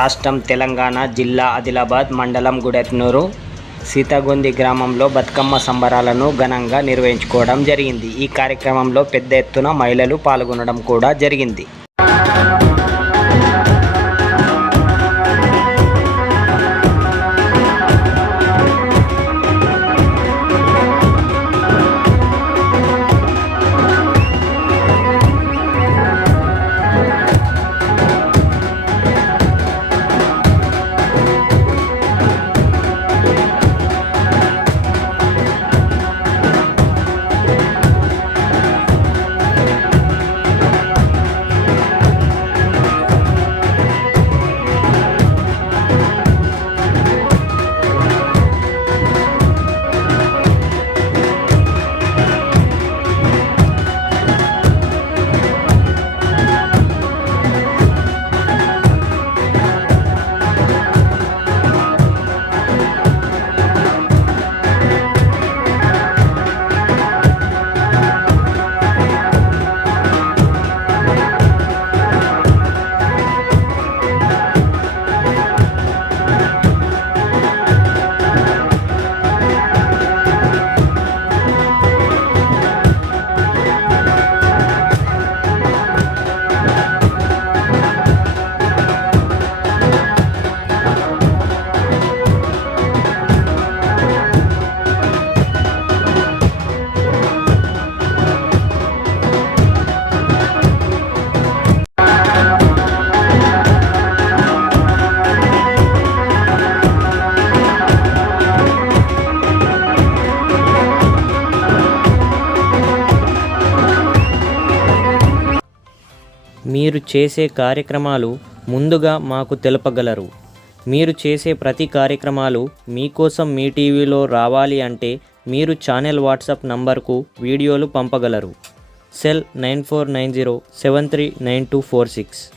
రాష్ట్రం తెలంగాణ జిల్లా ఆదిలాబాద్ మండలం గుడెట్నూరు సీతగొంది గ్రామంలో బతుకమ్మ సంబరాలను ఘనంగా నిర్వహించుకోవడం జరిగింది. ఈ కార్యక్రమంలో పెద్ద ఎత్తున మహిళలు పాల్గొనడం కూడా జరిగింది. మీరు చేసే కార్యక్రమాలు ముందుగా మాకు తెలపగలరు. మీరు చేసే ప్రతి కార్యక్రమాలు మీకోసం మీ టీవీలో రావాలి అంటే మీరు ఛానల్ వాట్సాప్ నంబర్కు వీడియోలు పంపగలరు. సెల్ 9490739246.